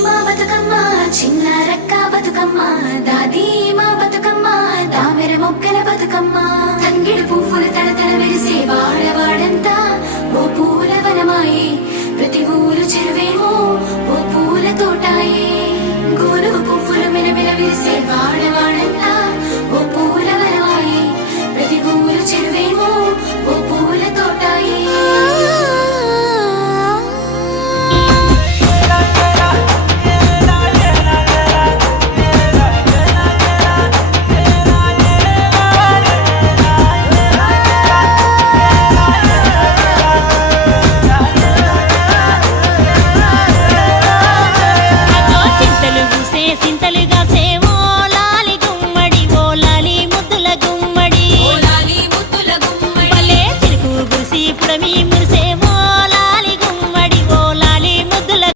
మా బతుకమ్మ చిన్న రక్క బతుకమ్మ దాది మా బతుకమ్మ దామెర మొగ్గల బతుకమ్మ తంగిడు పువ్వులు తడతడ మెరిసే వాడవాడ